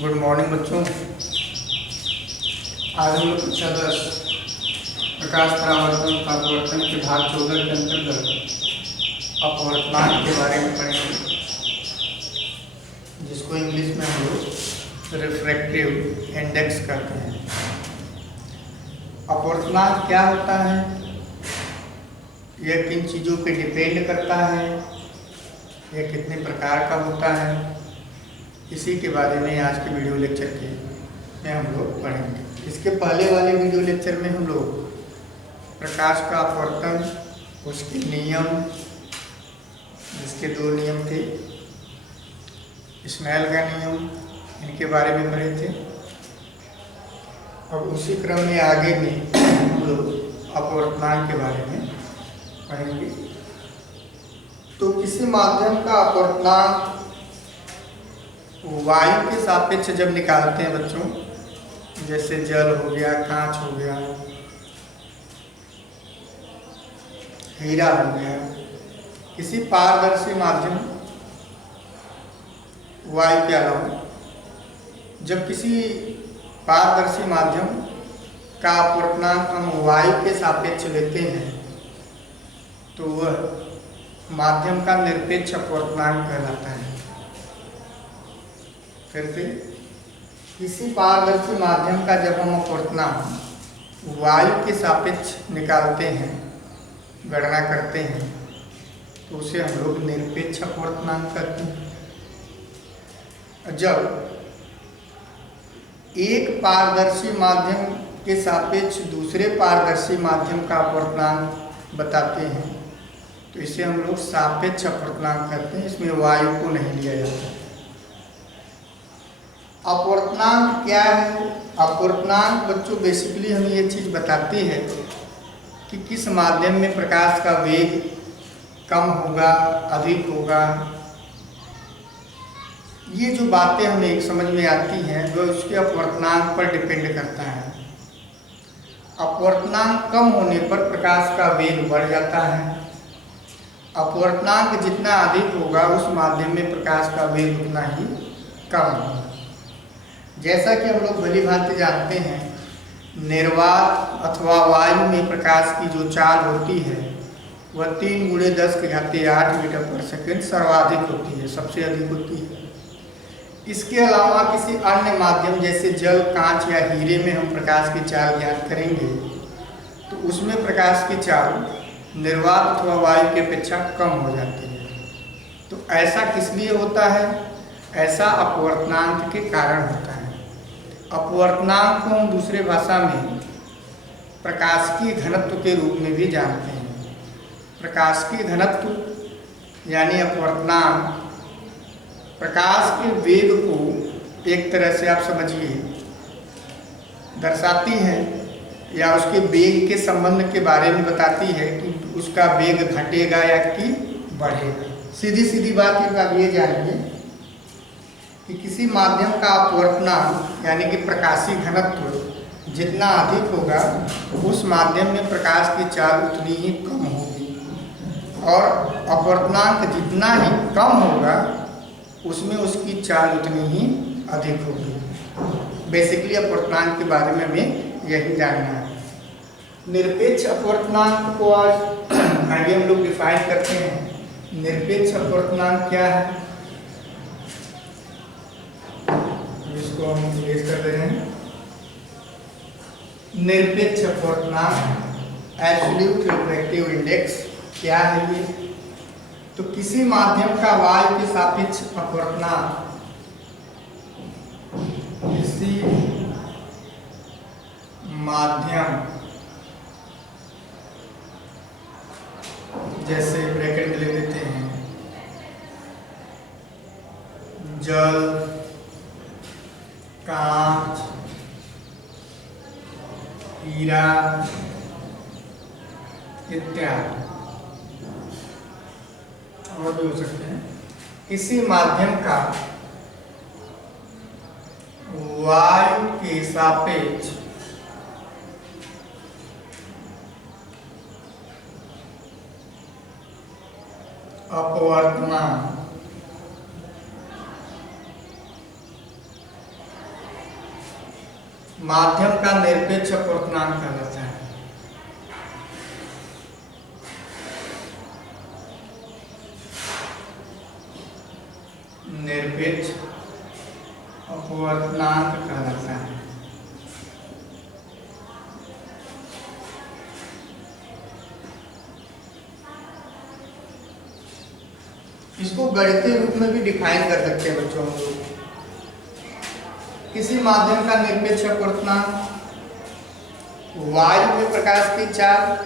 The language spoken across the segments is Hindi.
गुड मॉर्निंग बच्चों। आज हम लोग कक्षा 10 प्रकाश परावर्तन अपवर्तन के भाग 14 के अंतर्गत अपवर्तनांक के बारे में पढ़ेंगे, जिसको इंग्लिश में हम लोग रिफ्रैक्टिव इंडेक्स कहते हैं। अपवर्तनांक क्या होता है, यह किन चीज़ों पे डिपेंड करता है, यह कितने प्रकार का होता है, इसी के बारे में आज के वीडियो लेक्चर के में हम लोग पढ़ेंगे। इसके पहले वाले वीडियो लेक्चर में हम लोग प्रकाश का अपवर्तन, उसके नियम, जिसके 2 नियम थे, स्नेल का नियम, इनके बारे में पढ़े थे। अब उसी क्रम में आगे में हम लोग अपवर्तनांक के बारे में पढ़ेंगे। तो किसी माध्यम का अपवर्तनांक वायु के सापेक्ष जब निकालते हैं बच्चों, जैसे जल हो गया, कांच हो गया, हीरा हो गया, किसी पारदर्शी माध्यम वायु के अलावा जब किसी पारदर्शी माध्यम का अपवर्तनांक हम वायु के सापेक्ष लेते हैं तो वह माध्यम का निरपेक्ष अपवर्तनांक कहलाता है। फिर से, किसी पारदर्शी माध्यम का जब हम अपवर्तनांक वायु के सापेक्ष निकालते हैं, गणना करते हैं, तो उसे हम लोग निरपेक्ष अपवर्तनांक कहते हैं। जब एक पारदर्शी माध्यम के सापेक्ष दूसरे पारदर्शी माध्यम का अपवर्तनांक बताते हैं तो इसे हम लोग सापेक्ष अपवर्तनांक कहते हैं। इसमें वायु को नहीं लिया जाता। अपवर्तनांक क्या है? अपवर्तनांक बच्चों बेसिकली हमें ये चीज़ बताती है कि किस माध्यम में प्रकाश का वेग कम होगा, अधिक होगा। ये जो बातें हमें एक समझ में आती हैं वो उसके अपवर्तनांक पर डिपेंड करता है। अपवर्तनांक कम होने पर प्रकाश का वेग बढ़ जाता है। अपवर्तनांक जितना अधिक होगा उस माध्यम में प्रकाश का वेग उतना ही कम होगा। जैसा कि हम लोग भली भांति जानते हैं, निर्वात अथवा वायु में प्रकाश की जो चाल होती है वह 3 × 10⁸ मीटर पर सेकेंड सर्वाधिक होती है, सबसे अधिक होती है। इसके अलावा किसी अन्य माध्यम जैसे जल, कांच या हीरे में हम प्रकाश की चाल ज्ञात करेंगे तो उसमें प्रकाश की चाल निर्वात अथवा वायु की अपेक्षा कम हो जाती है। तो ऐसा किस लिए होता है? ऐसा अपवर्तनांक के कारण होता है। अपवर्तनांक को हम दूसरे भाषा में प्रकाशिकी घनत्व के रूप में भी जानते हैं। प्रकाशिकी घनत्व यानी अपवर्तनांक प्रकाश के वेग को एक तरह से आप समझिए दर्शाती है या उसके वेग के संबंध के बारे में बताती है कि उसका वेग घटेगा या कि बढ़ेगा। सीधी सीधी बात ये जानिए कि किसी माध्यम का अपवर्तनांक यानी कि प्रकाशीय घनत्व जितना अधिक होगा उस माध्यम में प्रकाश की चाल उतनी ही कम होगी, और अपवर्तनांक जितना ही कम होगा उसमें उसकी चाल उतनी ही अधिक होगी। बेसिकली अपवर्तनांक के बारे में हमें यही जानना है। निरपेक्ष अपवर्तनांक को आज आगे हम लोग डिफाइन करते हैं। निरपेक्ष अपवर्तनांक क्या है, इसको हम रिलीज कर दे रहे हैं। निरपेक्ष अपवर्तनांक एब्सोल्यूट रिफ्रैक्टिव इंडेक्स क्या है ये? तो किसी माध्यम का वायु के सापेक्ष अपवर्तनांक किसी माध्यम, जैसे ब्रैकेट में ले लेते हैं, जल, कांच, हीरा इत्यादि और भी हो सकते हैं। इसी माध्यम का वायु के सापेक्ष अपवर्तनांक माध्यम का निरपेक्ष अपवर्तनांक कहलाता है। निरपेक्ष अपवर्तनांक कहलाता है। इसको गणितीय रूप में भी डिफाइन कर सकते हैं बच्चों हम लोग। किसी माध्यम का निरपेक्ष अपवर्तनांक वायु में प्रकाश की चाल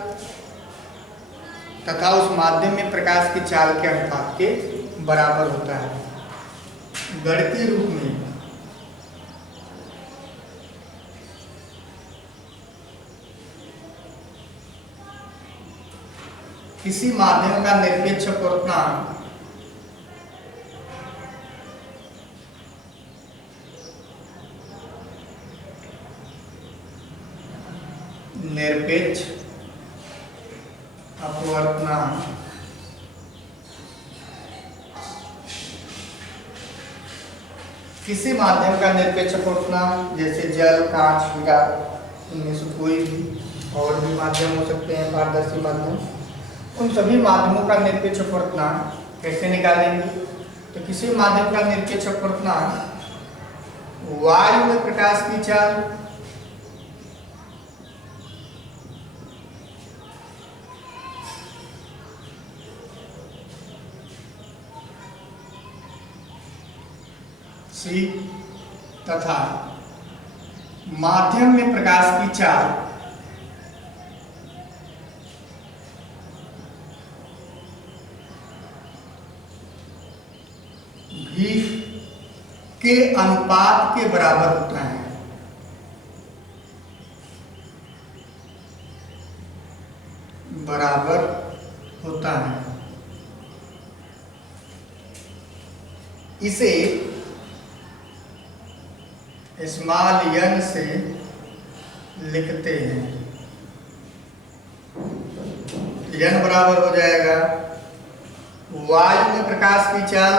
तथा उस माध्यम में प्रकाश की चाल के अनुपात के बराबर होता है। गणितीय रूप में किसी माध्यम का निरपेक्ष अपवर्तनांक निरपेक्ष अपवर्तनांक किसी माध्यम का निरपेक्ष अपवर्तनांक जैसे जल, कांच, हीरा, इनमें से कोई भी और भी माध्यम हो सकते हैं, पारदर्शी माध्यम, उन सभी माध्यमों का निरपेक्ष अपवर्तनांक कैसे निकालेंगे? तो किसी माध्यम का निरपेक्ष अपवर्तनांक वायु में प्रकाश की चाल C तथा माध्यम में प्रकाश की चाल V के अनुपात के बराबर होता है। बराबर होता है। इसे स्मॉल n से लिखते हैं। n बराबर हो जाएगा वायु में प्रकाश की चाल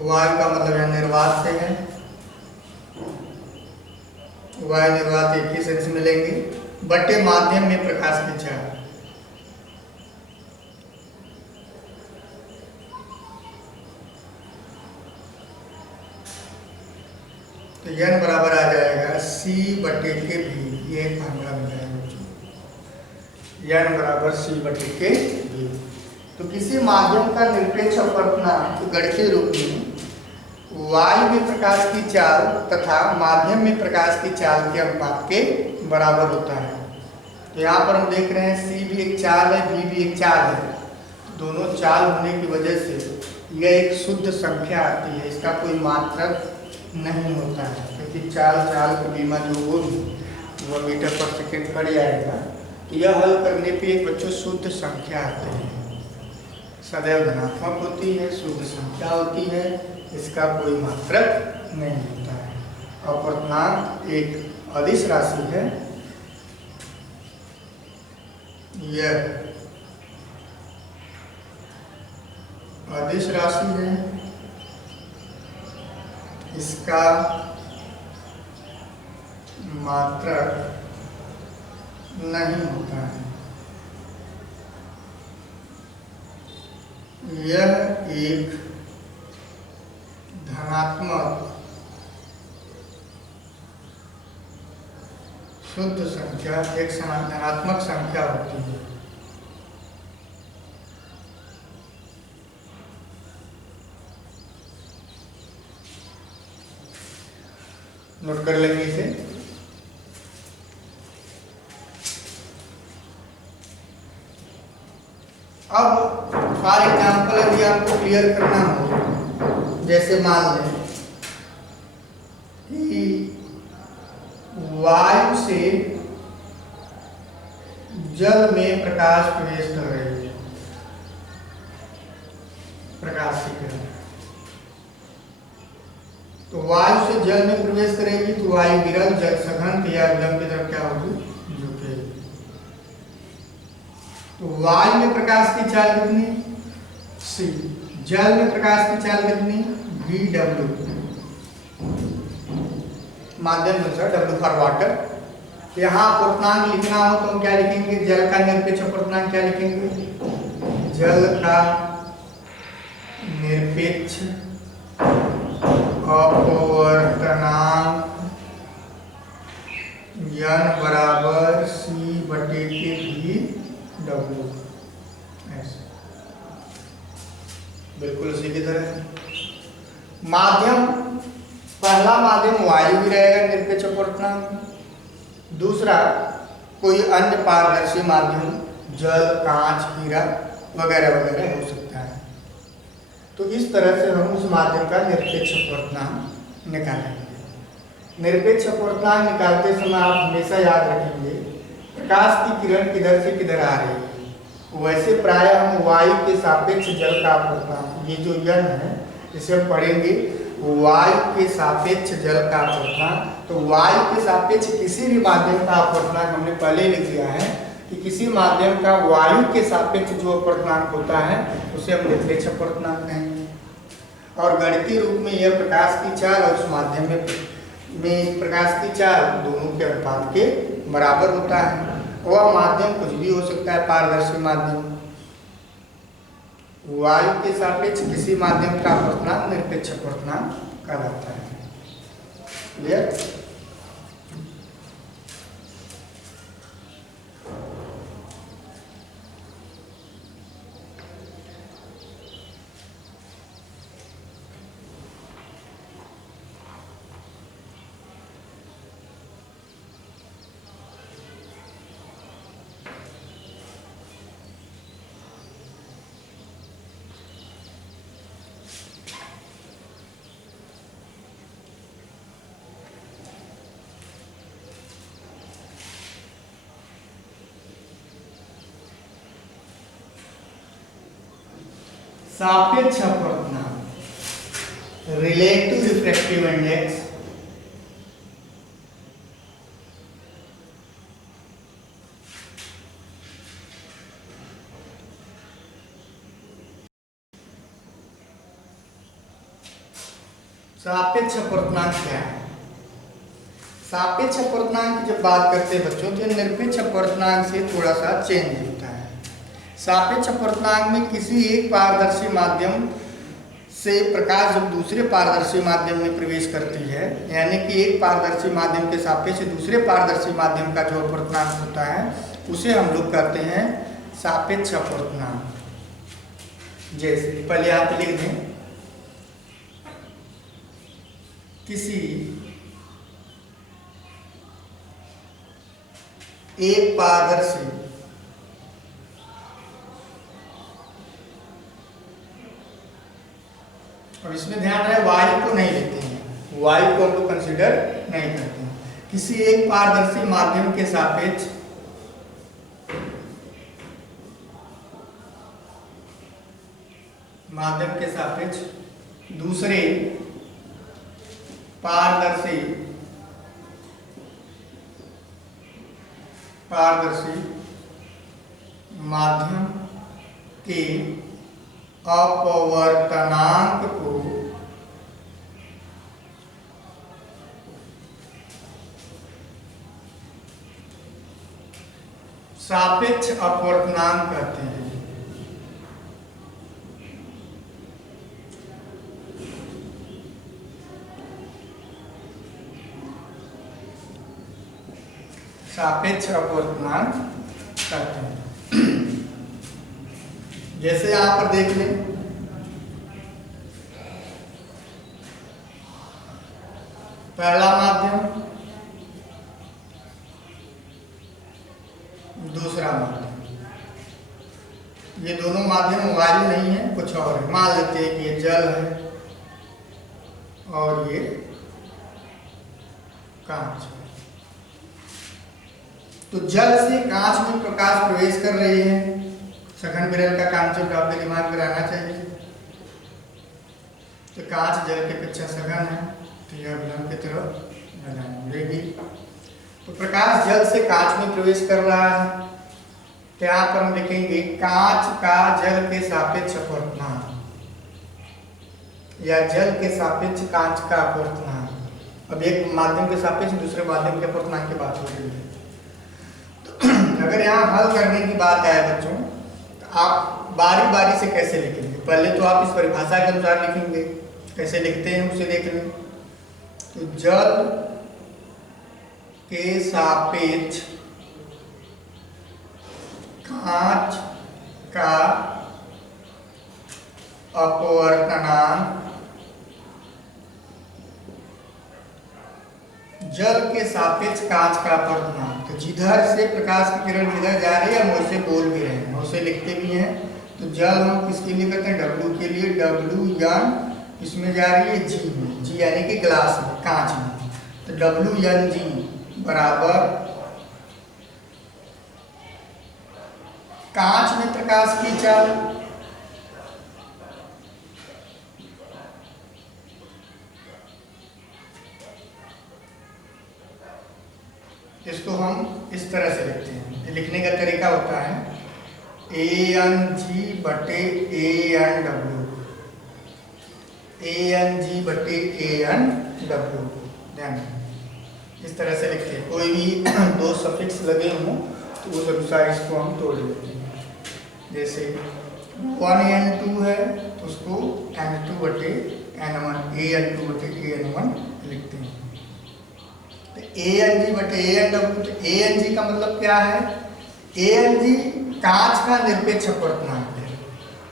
वायु का मतलब है निर्वात से है, वायु निर्वात एक ही सेंस में लेंगे, बटे माध्यम में प्रकाश की चाल। तो n बराबर आ जाएगा C बटे के V, ये फार्मूला मिल जाएगा n बराबर C बटे के V। तो किसी माध्यम का निरपेक्ष अपवर्तनांक गणितीय रूप में वायु में प्रकाश की चाल तथा माध्यम में प्रकाश की चाल के अनुपात के बराबर होता है। तो यहाँ पर हम देख रहे हैं C भी एक चाल है, V भी एक चाल है। दोनों चाल होने की वजह से यह एक शुद्ध संख्या आती है, इसका कोई मात्रक नहीं होता है, क्योंकि चाल के बीमा जो होगी वह मीटर पर सेकंड पड़ जाएगा। तो यह हल करने पे एक बच्चों शुद्ध संख्या आती है, सदैव धनात्मक होती है, शुद्ध संख्या होती है, इसका koई मात्रक नहीं होता है। अपवर्तनांक एक अदिश राशि है, यह अदिश राशि है, इसका मात्रक नहीं होता है। यह एक धनात्मक शुद्ध संख्या, एक धनात्मक संख्या होती है। नोट कर लेंगे इसे। अब फॉर एग्जाम्पल यदि आपको क्लियर करना हो, जैसे मान लें कि वायु से जल में प्रकाश प्रवेश कर रही है, प्रकाश की किरण, तो वायु से जल में प्रवेश करेगी तो वायु विरल जल सघन या विलंब की तरफ क्या होगी, झुकेगी। तो वायु में प्रकाश की चाल कितनी, c। जल में प्रकाश की चाल कितनी, VW। माध्यम दूसरा W फॉर वाटर। यहाँ अपूर्णांक लिखना हो तो हम क्या लिखेंगे, जल का निरपेक्ष अपूर्णांक क्या लिखेंगे, जल का निरपेक्ष अपवर्तनांक n बराबर C/V/W। ऐसे बिल्कुल उसी की तरह। माध्यम, पहला माध्यम वायु भी रहेगा निरपेक्ष अपवर्तनांक, दूसरा कोई अन्य पारदर्शी माध्यम, जल, कांच, हीरा वगैरह वगैरह हो सकता है। तो इस तरह से हम उस माध्यम का निरपेक्ष अपवर्तनांक निकालेंगे। निरपेक्ष अपवर्तनांक निकालते समय आप हमेशा याद रखेंगे प्रकाश की किरण किधर से किधर आ रही है। वैसे प्रायः हम वायु के सापेक्ष जल का अपवर्तनांक, ये जो यन है इसे हम पढ़ेंगे वायु के सापेक्ष जल का अपवर्तनांक। तो वायु के सापेक्ष किसी भी माध्यम का अपवर्तनांक हमने पहले ही लिख दिया है कि किसी माध्यम का वायु के सापेक्ष जो अपवर्तनांक होता है उसे हम निरपेक्ष अपवर्तनांक कहेंगे। और गणितीय रूप में यह प्रकाश की चाल और उस माध्यम में प्रकाश की चाल दोनों के अनुपात के बराबर होता है। वह माध्यम कुछ भी हो सकता है, पारदर्शी माध्यम। वायु के सापेक्ष किसी माध्यम का अपवर्तनांक निरपेक्ष अपवर्तनांक कहलाता है। क्लियर? सापेक्ष अपवर्तनांक, रिलेटिव रिफ्रैक्टिव इंडेक्स, सापेक्ष अपवर्तनांक क्या है? सापेक्ष अपवर्तनांक की जब बात करते हैं बच्चों तो निरपेक्ष अपवर्तनांक से थोड़ा सा चेंज होता है। सापेक्ष अपवर्तनांक में किसी एक पारदर्शी माध्यम से प्रकाश जब दूसरे पारदर्शी माध्यम में प्रवेश करती है, यानी कि एक पारदर्शी माध्यम के सापेक्ष दूसरे पारदर्शी माध्यम का जो अपवर्तनांक होता है उसे हम लोग कहते हैं सापेक्ष अपवर्तनांक। जैसे पहले आप लिख दें, किसी एक पारदर्शी और इसमें ध्यान रहे वायु को नहीं लेते हैं, वायु को हम लोग कंसिडर नहीं करते हैं। किसी एक पारदर्शी माध्यम के सापेक्ष दूसरे पारदर्शी माध्यम के अपवर्तनांक को सापेक्ष अपवर्तनांक कहते हैं। सापेक्ष अपवर्तनांक कहते हैं। जैसे यहां पर देख लें, पहला माध्यम, दूसरा माध्यम, ये दोनों माध्यम वायु नहीं है, कुछ और है। मान लेते हैं कि ये जल है और ये कांच है। तो जल से कांच में प्रकाश प्रवेश कर रही है। सघन विरल का कांचन का आपके दिमाग में रहना चाहिए। तो कांच जल के अपेक्षा सघन है, तो यह विलंब की तरफ ढलान मिलेगी। तो प्रकाश जल से कांच में प्रवेश कर रहा है। तो यहाँ पर हम लिखेंगे कांच का जल के सापेक्ष अपवर्तनांक या जल के सापेक्ष कांच का अपवर्तनांक। अब एक माध्यम के सापेक्ष दूसरे माध्यम के अपवर्तनांक की बात हो रही है। तो अगर यहाँ हल करने की बात आए बच्चों, तो आप बारी बारी से कैसे लिखेंगे? पहले तो आप इस परिभाषा के अनुसार लिखेंगे, कैसे लिखते हैं उसे देख लें। तो जल के सापेक्ष कांच का अपवर्तनांक, जल के सापेक्ष कांच का अपवर्तनांक। तो जिधर से प्रकाश की किरण जिधर जा रही है हम उसे बोल भी रहे हैं, उसे लिखते भी हैं। तो जल हम किसके लिए करते हैं? W के लिए। WN इसमें जा रही है G में, G यानी कि ग्लास में, कांच में। तो WNG बराबर कांच में प्रकाश की चाल इसको हम इस तरह से लिखते हैं। लिखने का तरीका होता है ANG बटे ANW, ANG बटे ANW। ध्यान इस तरह से लिखते हैं। कोई भी दो सफिक्स लगे हों तो उस अनुसार इसको हम तोड़ लेते हैं। जैसे 1N2 है तो उसको N2 बटे N1, AN2 बटे AN1 लिखते हैं। तो ANG बटे ANW, तो ANG का मतलब क्या है? ANG कांच का निरपेक्ष अपवर्तनांक है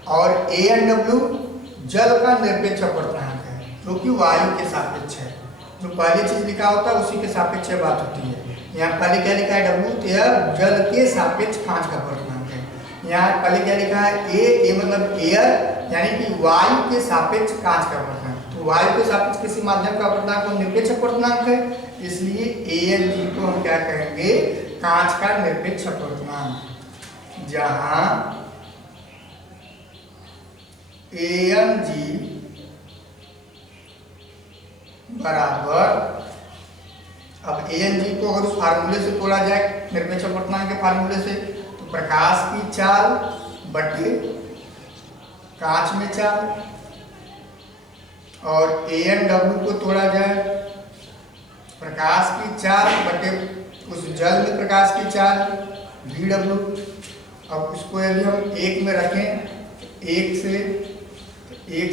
और ANW जल का निरपेक्ष अपवर्तनांक है, जो कि वायु के सापेक्ष है। जो पहली चीज लिखा होता है उसी के सापेक्ष बात होती है। यहाँ पहले क्या लिखा है? W, तो यह जल के सापेक्ष कांच का अपवर्तनांक है। यहाँ पहले क्या लिखा है? A मतलब एयर, यानी कि वायु के सापेक्ष कांच का अपवर्तनांक। तो वायु के सापेक्ष किसी माध्यम का अपवर्तनांक वो निरपेक्ष अपवर्तनांक है, इसलिए ANG को हम क्या कहेंगे? कांच का निरपेक्ष अपवर्तनांक। जहां ANG बराबर, अब ANG को अगर उस फार्मूले से तोड़ा जाए निरपेक्ष अपवर्तनांक के फार्मूले से, तो प्रकाश की चाल बटे कांच में चाल, और ANW को तोड़ा जाए प्रकाश की चाल बटे उस जल में प्रकाश की चाल VW। अब उसको यदि हम एक में रखें, एक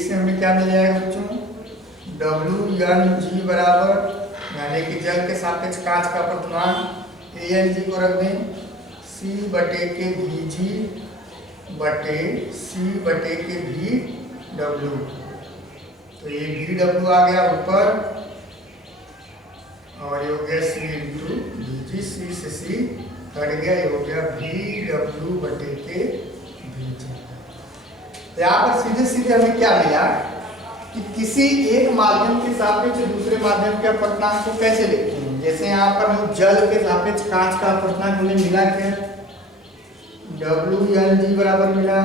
से हमें क्या मिल जाएगा बच्चों? WNG बराबर, यानी कि जल के सापेक्ष कांच का अपवर्तनांक ANG को रख दें C बटे के VG बटे C बटे के VW। तो ये VW आ गया ऊपर और ये हो गया C इंटू VG, C से C हट गया, ये हो गया VW बटे के VG। यहाँ पर सीधे सीधे हमें क्या मिला कि किसी एक माध्यम के सापेक्ष दूसरे माध्यम के अपवर्तनांक को कैसे लिखते हैं। जैसे यहाँ पर हम जल के सापेक्ष कांच का अपवर्तनांक हमें मिला क्या? WNG बराबर मिला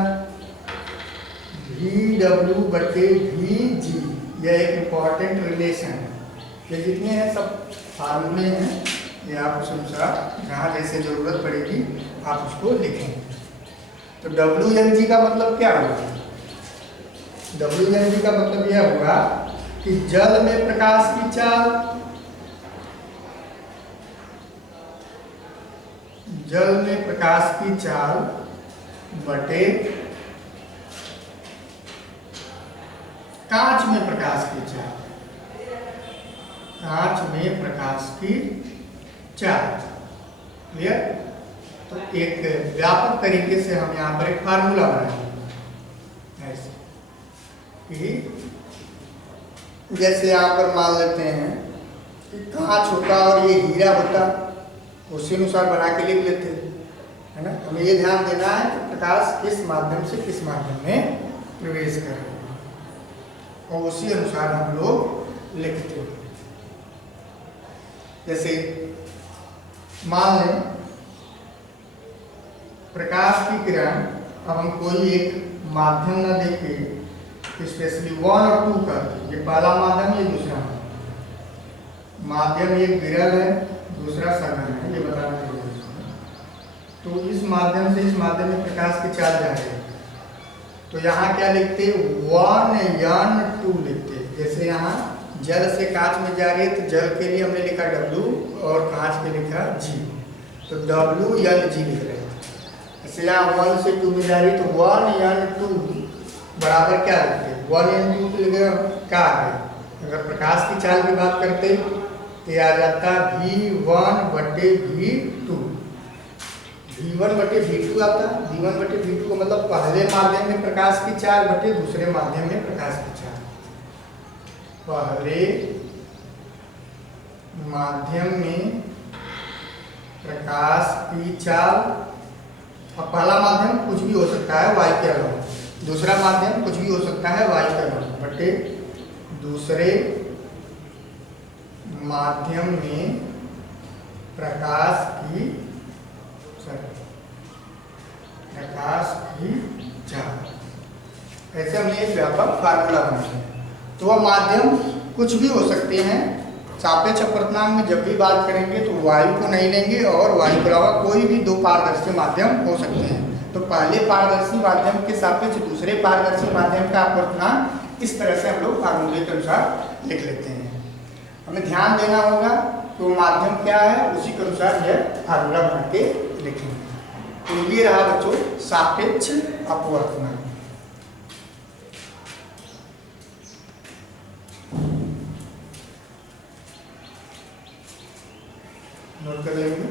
VW बटे VG। यह एक इंपॉर्टेंट रिलेशन है। ये जितने हैं सब फार्मूले हैं, ये आप उस अनुसार जहाँ जैसे जरूरत पड़ेगी आप उसको लिखेंगे। तो WNG का मतलब क्या हुआ? WNG का मतलब यह हुआ कि जल में प्रकाश की चाल, जल में प्रकाश की चाल बटे कांच में प्रकाश की चाल, कांच में प्रकाश की चाल। क्लियर? तो एक व्यापक तरीके से हम यहाँ पर एक फार्मूला बनाएंगे ऐसे कि जैसे यहाँ पर मान लेते हैं कि कांच होता और ये हीरा होता, उसी अनुसार बना के लिख लेते हैं, है ना। हमें ये ध्यान देना है कि प्रकाश किस माध्यम से किस माध्यम में प्रवेश कर रहा है और उसी अनुसार हम लोग लिखते हैं। जैसे मान लें प्रकाश की किरण, अब हम कोई एक माध्यम न देखे, स्पेशली 1 और 2 का, ये पहला माध्यम है, दूसरा माध्यम, एक विरल है दूसरा सघन है, ये बताना जरूरी है। तो इस माध्यम से इस माध्यम में प्रकाश की चाल जा रही है, तो यहाँ क्या लिखते, 1n2 लिखते। जैसे यहाँ जल से कांच में जा रही है तो जल के लिए हमने लिखा W और कांच के लिखा G, तो WNG लिख रहे हैं। इसलिए यहाँ 1 से 2 में जा रही है तो 1n2 बराबर क्या लिखते, 1n2 तो लिखेगा क्या है। अगर प्रकाश की चाल की बात करते तो यह आ जाता V1/V2, V1/V2 आता। V1/V2 का मतलब पहले माध्यम में प्रकाश की चाल बटे दूसरे माध्यम में प्रकाश की चाल। पहले माध्यम में प्रकाश की चाल, अब पहला माध्यम कुछ भी हो सकता है y के अलावा, दूसरा माध्यम कुछ भी हो सकता है y के अलावा, बटे दूसरे माध्यम में प्रकाश की चाल। ऐसे हमने एक व्यापक फार्मूला बनाया। तो वह माध्यम कुछ भी हो सकते हैं। सापेक्ष अपवर्तनांक में जब भी बात करेंगे तो वायु को नहीं लेंगे और वायु के अलावा कोई भी दो पारदर्शी माध्यम हो सकते हैं। तो पहले पारदर्शी माध्यम के सापेक्ष दूसरे पारदर्शी माध्यम का अपवर्तनांक इस तरह से हम लोग फार्मूले के अनुसार लिख लेते हैं। हमें ध्यान देना होगा तो माध्यम क्या है उसी के अनुसार यह फार्मूला बना के लिखेंगे। तो ये रहा बच्चों सापेक्ष अपवर्तनांक। नोट कर लेंगे।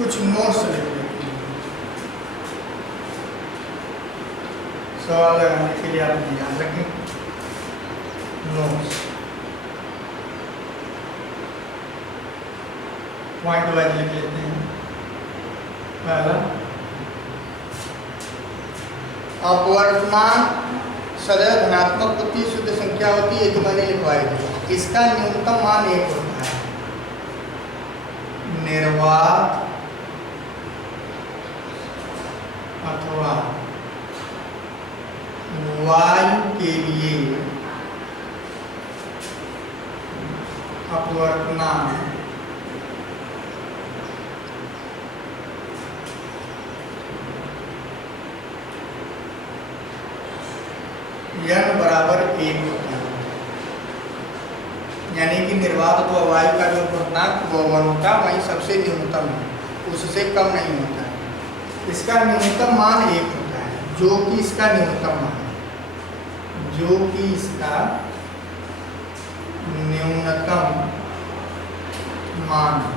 कुछ नोट्स लिख लेते हैं, सवाल लगाने के लिए आप ध्यान रखें। नोट्स पॉइंट वाइज लिख लेते हैं। पहला, अपवर्तनांक सदैव धनात्मक होती है, शुद्ध संख्या होती है, ये तो मैंने लिखवाई थी। इसका न्यूनतम मान 1 होता है। निर्वात अथवा वायु के लिए अपवर्तनांक n बराबर 1 होता है। यानी कि निर्वात अथवा वायु का जो अपवर्तनांक वो 1 होता है, वही सबसे न्यूनतम है, उससे कम नहीं होता है। इसका न्यूनतम मान 1 होता है, जो कि इसका न्यूनतम मान है, जो कि इसका न्यूनतम मान है।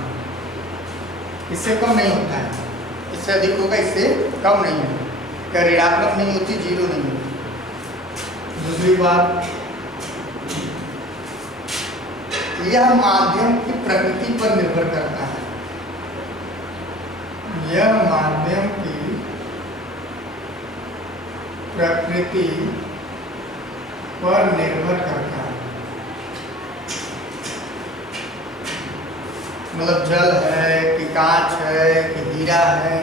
इससे कम नहीं होता है, इससे अधिक होगा, इससे कम नहीं होगा। क्या ऋणात्मक नहीं होती, 0 नहीं होती। दूसरी बात, यह माध्यम की प्रकृति पर निर्भर करता है। यह माध्यम की प्रकृति पर निर्भर करता है। मतलब जल है कि कांच है कि हीरा है,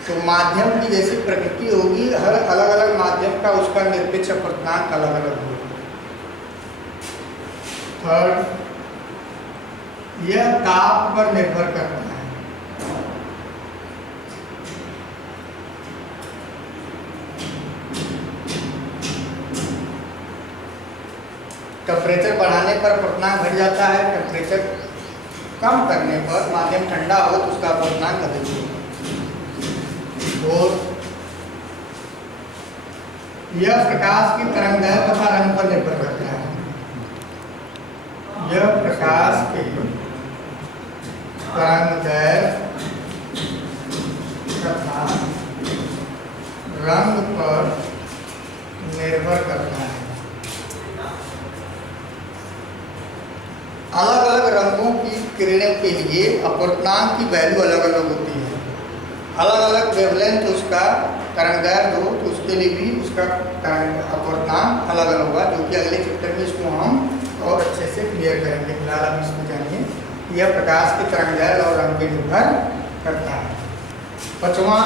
तो माध्यम की जैसी प्रकृति होगी, हर अलग अलग माध्यम का उसका निरपेक्ष अपवर्तनांक अलग अलग होगा। थर्ड, यह ताप पर निर्भर करता है। टेम्परेचर बढ़ाने पर अपवर्तनांक घट जाता है, टेम्परेचर कम करने पर माध्यम ठंडा हो तो उसका अपवर्तनांक अधिक होगा। और यह प्रकाश की तरंगदैर्घ्य तथा रंग पर निर्भर करता है। यह प्रकाश के तरंगदैर्घ्य तथा रंग पर निर्भर करता है। अलग अलग रंगों की किरणों के लिए अपवर्तनांक की वैल्यू अलग अलग होती है। अलग अलग वेवलेंथ उसका तरंगदैर्घ्य हो तो उसकी उसके लिए भी उसका अपवर्तनांक अलग अलग होगा, जो कि अगले चैप्टर में इसको हम और अच्छे से क्लियर करेंगे। फिलहाल आप इसको जानिए, यह प्रकाश के तरंगदैर्घ्य और रंग पे निर्भर करता है। पांचवां,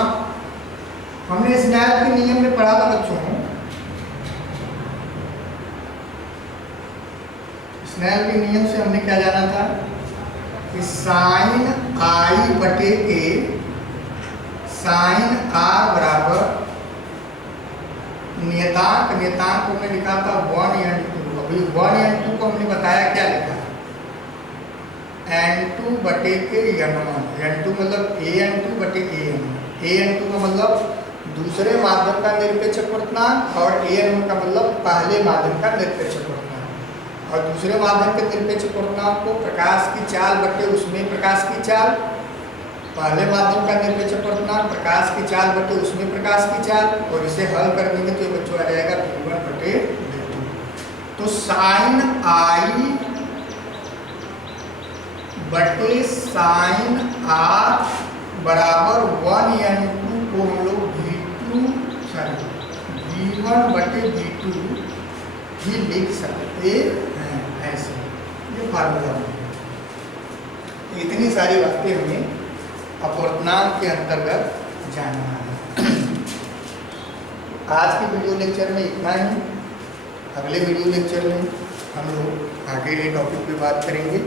हमने स्नेल के नियम में पढ़ा था बच्चों, स्नेल के नियम से हमने क्या जाना था कि साइन आई बटे के साइन आर बराबर नियतांक, नियतांक को हमने लिखा था 1n2। अभी 1n2 को हमने बताया क्या लिखा, n2 बटे के n1। n2 मतलब an2 बटे an। an2 का मतलब दूसरे माध्यम का निरपेक्ष अपवर्तनांक और an1 का मतलब पहले माध्यम का निरपेक्ष अपवर्तनांक। और दूसरे माध्यम के निरपेक्ष अपवर्तनांक को प्रकाश की चाल बटे उसमें प्रकाश की चाल, पहले माध्यम का निरपेक्ष अपवर्तनांक प्रकाश की चाल बटे उसमें प्रकाश की चाल, और इसे हल कर देंगे तो ये बच्चों आ जाएगा v1 बटे v2। तो साइन आई बटे साइन आर बराबर 1n2 को हम लोग v1 बटे v2 भी लिख सकते हैं। ऐसे ये फार्मूला है। इतनी सारी बातें हमें अपवर्तनांक के अंतर्गत जानना है। आज के वीडियो लेक्चर में इतना ही। अगले वीडियो लेक्चर में हम लोग आगे के टॉपिक पे बात करेंगे।